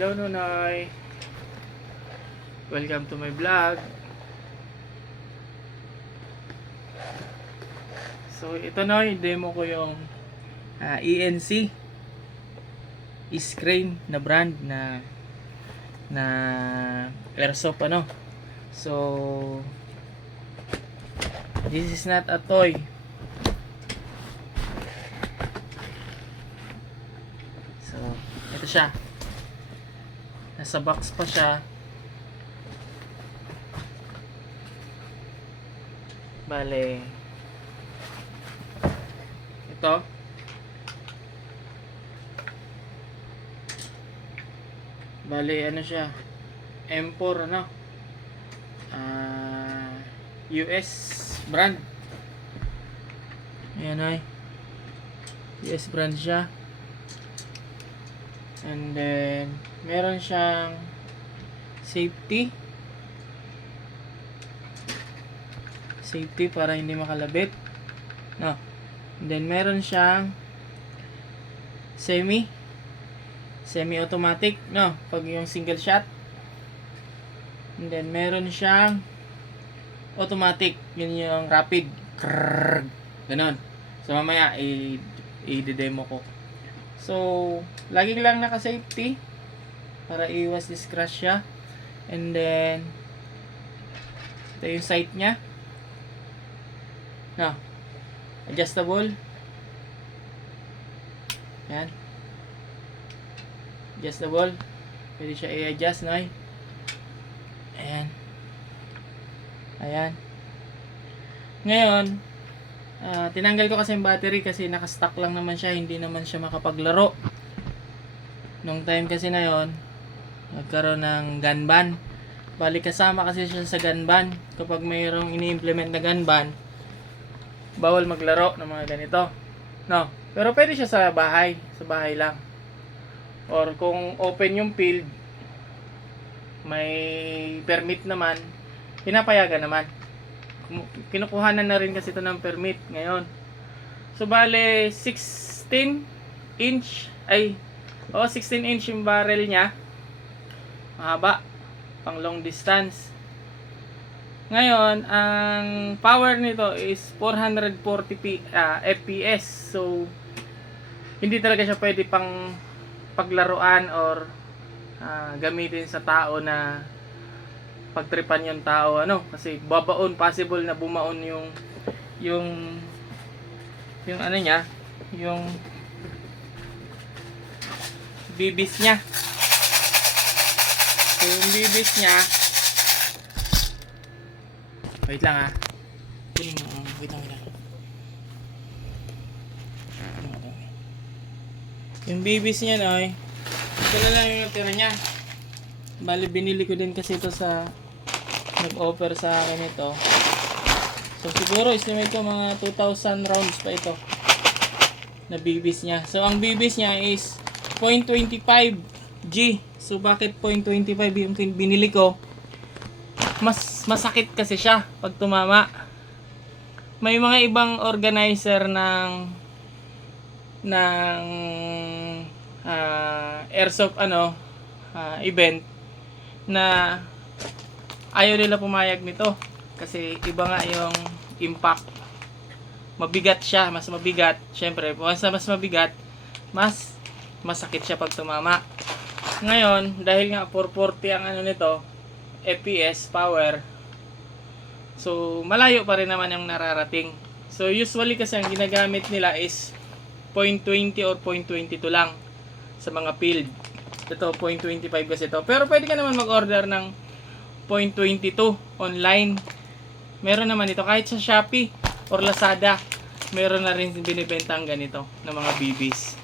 Hello Nonoy, welcome to my vlog. So ito Noy, demo ko yung ENC Screen na brand na airsoft ano. So this is not a toy. So ito siya, nasa box pa siya. Bale, ito ano siya, M4 ano, US brand. Ayan ay US brand siya. And then meron siyang safety para hindi makalabit, no. And then meron siyang semi-automatic, no, pag yung single shot. And then meron siyang automatic, yun yung rapid, ganon. So mamaya i-demo ko. So lagi lang naka-safety para iwas scratch siya. And then ito yung sight nya, no, adjustable. Yan, adjustable, pwede siya i-adjust, no? Ayan. Ngayon, tinanggal ko kasi yung battery kasi naka-stock lang naman siya, hindi naman siya makapaglaro. Nung time kasi na yon, nagkaroon ng gun ban. Bali kasama kasi siya sa gun ban. Kapag mayroong ini-implement na gun ban, bawal maglaro ng mga ganito, no. Pero pwede siya sa bahay lang. Or kung open yung field, may permit naman, pinapayagan naman. Kinukuhanan na rin kasi ito ng permit ngayon. So bale 16 inch yung barrel niya. Mahaba, pang long distance. Ngayon, ang power nito is 440 FPS. So hindi talaga siya pwede pang paglaruan or gamitin sa tao na pagtripan yung tao, ano, kasi babaon, possible na bumaon yung ano niya, yung bibis niya. So yung bibis niya, wait lang wait lang. Yung bibis niya, no, ito na lang yung tira niya. Bali binili ko din kasi ito sa nag-offer sa akin ito. So siguro estimate ko mga 2,000 rounds pa ito na bibis niya. So ang bibis niya is 0.25 G. So bakit 0.25 yung binili ko? Mas masakit kasi siya pag tumama. May mga ibang organizer ng airsoft event na ayaw nila pumayag nito kasi iba nga yung impact. Mabigat siya, mas mabigat. Syempre, once na mas mabigat, mas masakit siya pag tumama. Ngayon, dahil nga 440 ang ano nito, FPS power, so malayo pa rin naman yung nararating. So usually kasi ang ginagamit nila is 0.20 or 0.22 lang sa mga field. Ito 0.25 kasi ito. Pero pwede ka naman mag-order ng 0.22 online. Meron naman ito kahit sa Shopee or Lazada. Meron na rin binibentang ganito ng mga BBs.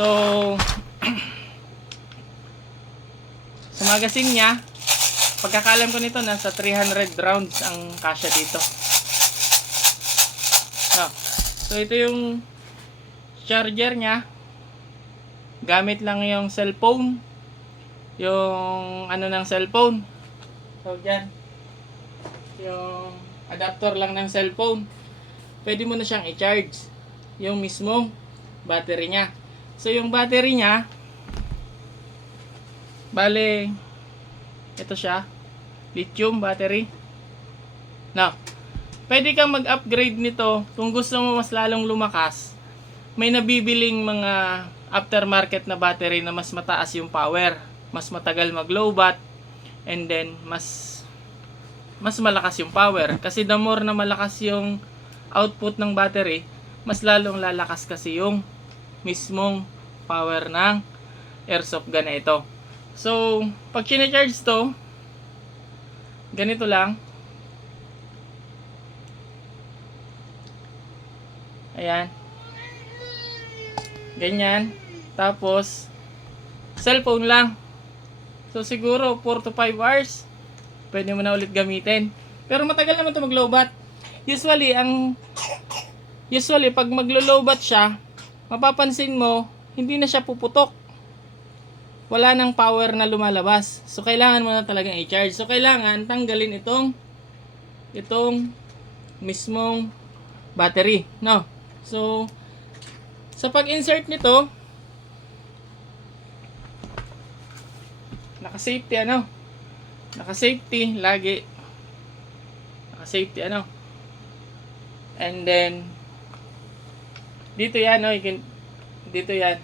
So sa magazine niya, pagkakalam ko nito nasa 300 rounds ang kasya dito. So ito yung charger niya. Gamit lang yung cellphone, yung ano ng cellphone. So dyan, yung adapter lang ng cellphone. Pwede mo na siyang i-charge yung mismong battery niya. So yung battery niya Bale, ito siya. Lithium battery. Now, pwede kang mag-upgrade nito kung gusto mo mas lalong lumakas. May nabibiling mga aftermarket na battery na mas mataas yung power. Mas matagal mag-lowbat. And then, mas malakas yung power. Kasi the more na malakas yung output ng battery, mas lalong lalakas kasi yung mismong power ng airsoft gun na ito. So, pag kine-charge to, ganito lang. Ayan. Ganyan. Tapos, cellphone lang. So, siguro 4 to 5 hours, pwede mo na ulit gamitin. Pero matagal naman ito mag-lowbat. Usually, pag maglo-lowbat siya, mapapansin mo, hindi na siya puputok. Wala nang power na lumalabas. So, kailangan mo na talagang i-charge. So, kailangan tanggalin itong mismong battery. No? So, sa pag-insert nito, naka-safety Naka-safety lagi. Naka-safety And then, dito yan, dito yan.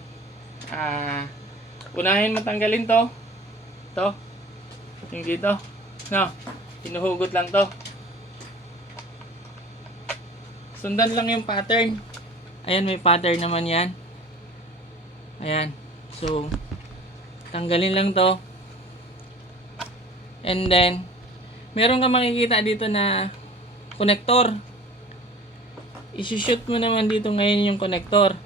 Unahin mo tanggalin to. Yung dito. No, hinuhugot lang to. Sundan lang yung pattern. Ayan, may pattern naman yan. Ayan. So, tanggalin lang to. And then, meron ka makikita dito na connector. I-shoot mo naman dito ngayon yung connector.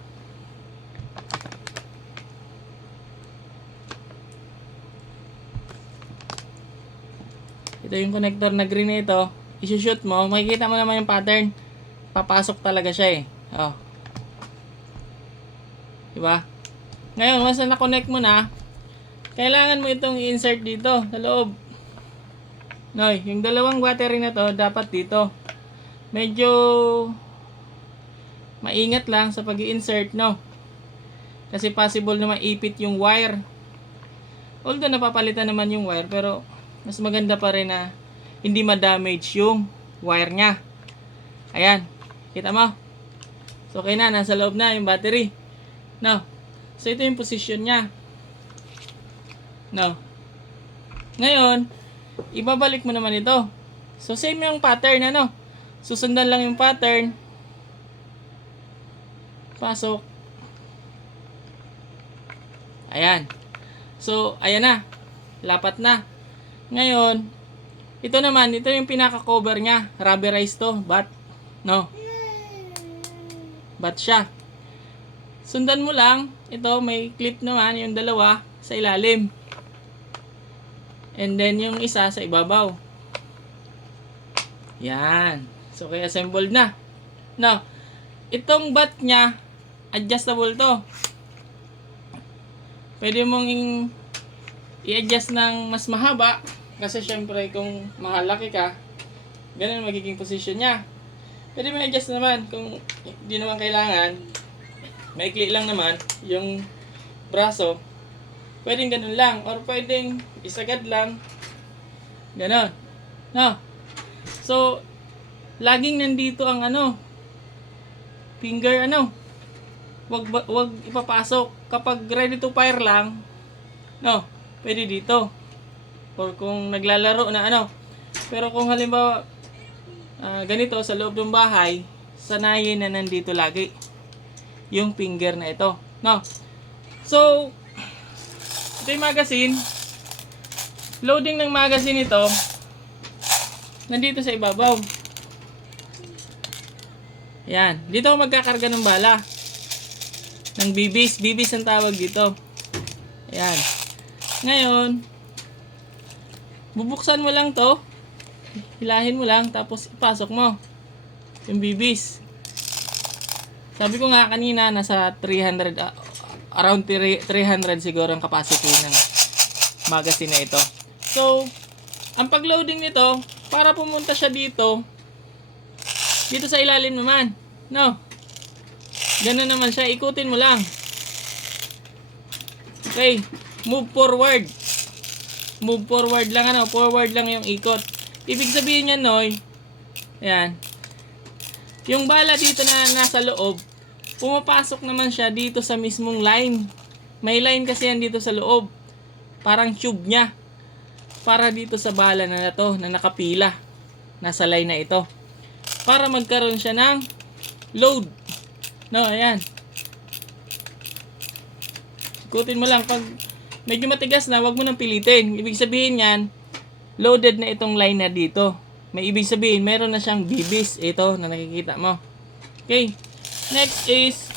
Ito yung connector na green na ito. I-shoot mo, makikita mo naman yung pattern. Papasok talaga siya eh. Oh. Diba? Ngayon, once na na-connect mo na, kailangan mo itong i-insert dito sa loob. No, yung dalawang battery na to dapat dito. Medyo maingat lang sa pag-i-insert, no? Kasi possible na maipit yung wire. Although napapalitan naman yung wire, pero mas maganda pa rin na hindi ma-damage yung wire nya. Ayan, kita mo? So okay na, nasa loob na yung battery. No. So ito yung position nya. No. Ngayon, ibabalik mo naman ito. So same yung pattern, susundan lang yung pattern. Pasok. Ayan. So, ayan na. Lapat na. Ngayon, ito naman, ito yung pinaka-cover nya. Rubberized to, bat. No. Bat siya. Sundan mo lang. Ito, may clip naman, yung dalawa sa ilalim. And then, yung isa sa ibabaw. Yan. So, kaya assembled na. No. Itong bat nya, adjustable to. Pwede mong i-adjust ng mas mahaba. Kasi syempre, kung mahalaki ka, ganun magiging position nya. Pwede mo i-adjust naman. Kung hindi naman kailangan, maikli lang naman yung braso. Pwedeng ganun lang. Or pwedeng isagad lang. Ganun. No? So, laging nandito ang finger wag ipapasok. Kapag ready to fire lang, no, pwede dito. Or kung naglalaro na Pero kung halimbawa ganito sa loob ng bahay, sanayin na nandito lagi yung finger na ito, no. So, ito yung magazine. Loading ng magazine ito nandito sa ibabaw. Yan. Dito ako magkakarga ng bala. Ng BBs. BBs ang tawag dito. Ayan. Ngayon, bubuksan mo lang to. Hilahin mo lang. Tapos ipasok mo. Yung BBs. Sabi ko nga kanina, nasa 300, around 300 siguro ang capacity ng magazine na ito. So, ang pag-loading nito, para pumunta siya dito sa ilalim naman. No. Ganun naman siya. Ikutin mo lang. Okay. Move forward. move forward lang, forward lang yung ikot. Ibig sabihin yan, Noy, ayan, yung bala dito na nasa loob, pumapasok naman siya dito sa mismong line. May line kasi yan dito sa loob. Parang tube niya. Para dito sa bala na to na nakapila. Nasa line na ito. Para magkaroon siya ng load. No, ayan. Ikutin mo lang. Pag medyo matigas na, wag mo nang pilitin. Ibig sabihin yan, loaded na itong line na dito. May ibig sabihin, meron na siyang bibis. Ito na nakikita mo. Okay. Next is,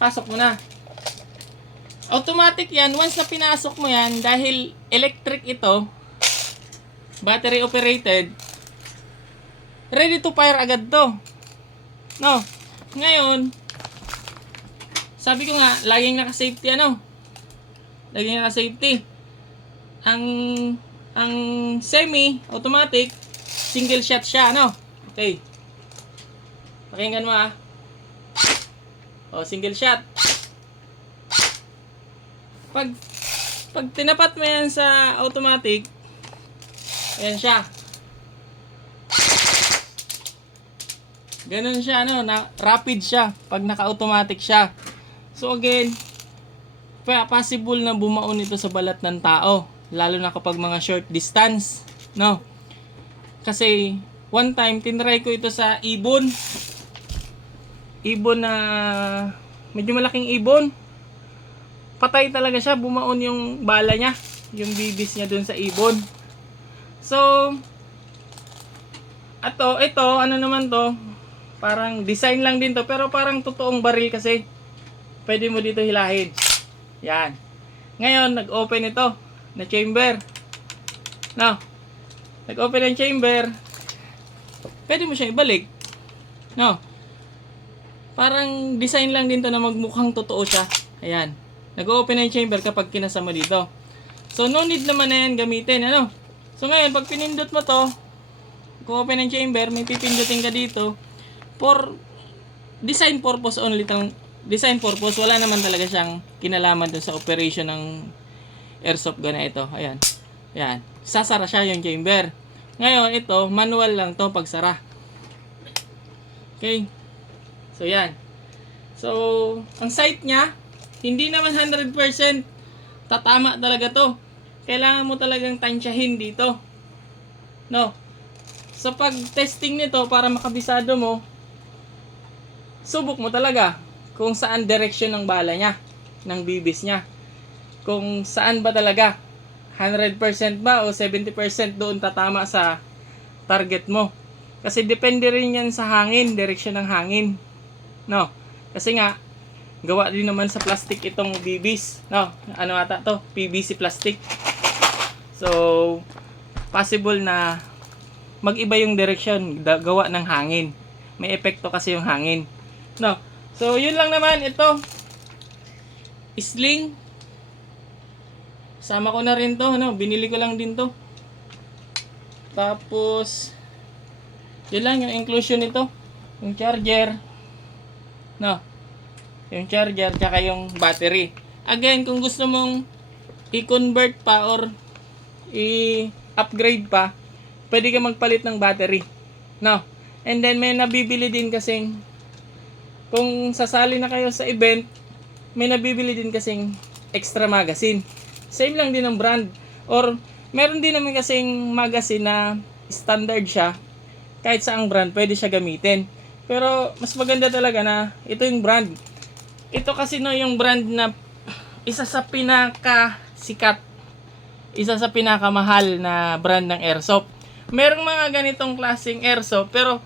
pasok mo na. Automatic yan. Once na pinasok mo yan, dahil electric ito, battery operated, ready to fire agad to. No. Ngayon, sabi ko nga, laging naka-safety Laging naka-safety. Ang semi-automatic, single shot siya, Okay. Pakinggan mo single shot. Pag tinapat mo yan sa automatic, ayan siya. Ganun siya, rapid siya pag naka-automatic siya. So again, possible na bumaon ito sa balat ng tao, lalo na kapag mga short distance, Kasi one time tinry ko ito sa ibon na medyo malaking ibon. Patay talaga siya, bumaon yung bala niya, yung bibis niya dun sa ibon. So ito ano naman to, parang design lang din to, pero parang totoong baril kasi. Pwede mo dito hilahin. Yan. Ngayon nag-open ito na chamber. Nag-open ang chamber. Pwede mo siya ibalik. Parang design lang din to na magmukhang totoo siya. Ayan. Nag-open ang chamber kapag kinasa mo dito. So, no need naman na yan gamitin. So, ngayon, pag pinindot mo to, open ang chamber, may pipindutin ka dito for design purpose only. Design purpose. Wala naman talaga siyang kinalaman dun sa operation ng airsoft gun na ito. Ayan. Ayan. Sasara siya yung chamber. Ngayon, ito, manual lang to pagsara. Okay. So, yan. So, ang sight niya, hindi naman 100% tatama talaga to. Kailangan mo talagang tansyahin dito. Sa pag-testing nito, para makabisado mo, subok mo talaga kung saan direction ng bala niya, ng bibis niya. Kung saan ba talaga, 100% ba o 70% doon tatama sa target mo. Kasi depende rin yan sa hangin, direction ng hangin. Kasi nga, gawa din naman sa plastic itong bibis. Ano ata to? PVC plastic. So, possible na mag-iba yung direction, gawa ng hangin. May epekto kasi yung hangin. So, yun lang naman. Ito, sling. Sama ko na rin to. Binili ko lang din to. Tapos, yun lang yung inclusion nito. Yung charger. Yung charger, tsaka yung battery. Again, kung gusto mong i-convert pa or i-upgrade pa, pwede ka magpalit ng battery. And then may nabibili din kasing, kung sasali na kayo sa event, may nabibili din kasing extra magazine. Same lang din ang brand. Or meron din naman kasing magazine na standard siya. Kahit saang brand, pwede siya gamitin. Pero mas maganda talaga na ito yung brand. Ito kasi yung brand na isa sa pinakasikat, isa sa pinakamahal na brand ng airsoft. Merong mga ganitong klaseng airsoft, pero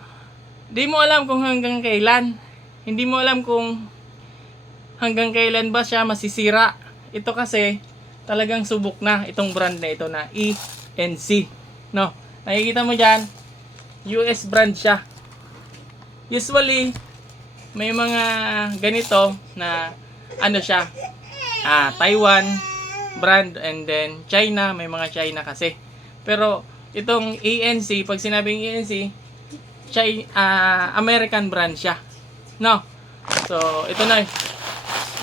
di mo alam kung hanggang kailan. Hindi mo alam kung hanggang kailan ba siya masisira. Ito kasi talagang subok na itong brand na ito na ENC. Nakikita mo dyan, US brand siya. Usually, may mga ganito na siya, Taiwan brand, and then China, may mga China kasi. Pero itong ENC, pag sinabing ENC, American brand siya. So ito na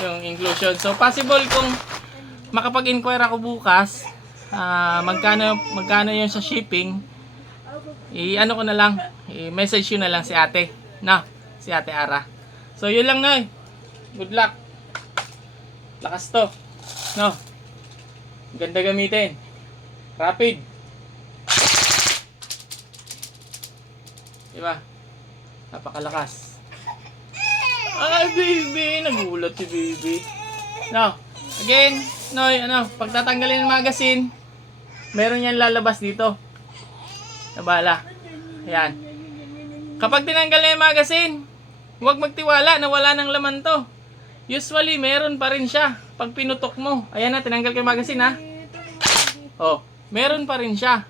yung inclusion. So possible kung makapag-inquire ako bukas, magkano yung sa shipping, i-ano ko na lang, i-message yun na lang si ate. Na, si ate Ara. So, yun lang, Noy. Good luck. Lakas to. No. Ganda gamitin. Rapid. Diba? Napakalakas. Ay, baby. Nagulat si baby. No. Again, Noy, pagtatanggalin ng magazine, meron yan lalabas dito. Nabala. Ayan. Kapag tinanggal na yung magazine, huwag magtiwala na wala ng laman to. Usually, meron pa rin siya pag pinutok mo. Ayan na, tinanggal ko yung magazine, ha. Oh, meron pa rin siya.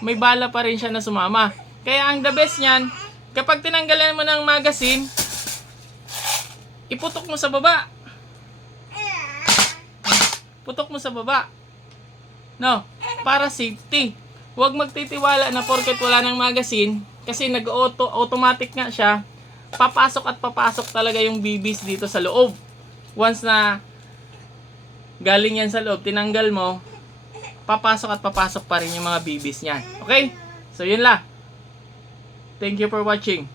May bala pa rin siya na sumama. Kaya ang the best niyan, kapag tinanggalan mo ng magazine, iputok mo sa baba. Putok mo sa baba. No, para safety. Huwag magtitiwala na porket wala ng magazine, kasi nag-automatic nga siya, papasok at papasok talaga yung BBs dito sa loob. Once na galing yan sa loob, tinanggal mo, papasok at papasok pa rin yung mga BBs niyan. Okay? So yun lang. Thank you for watching.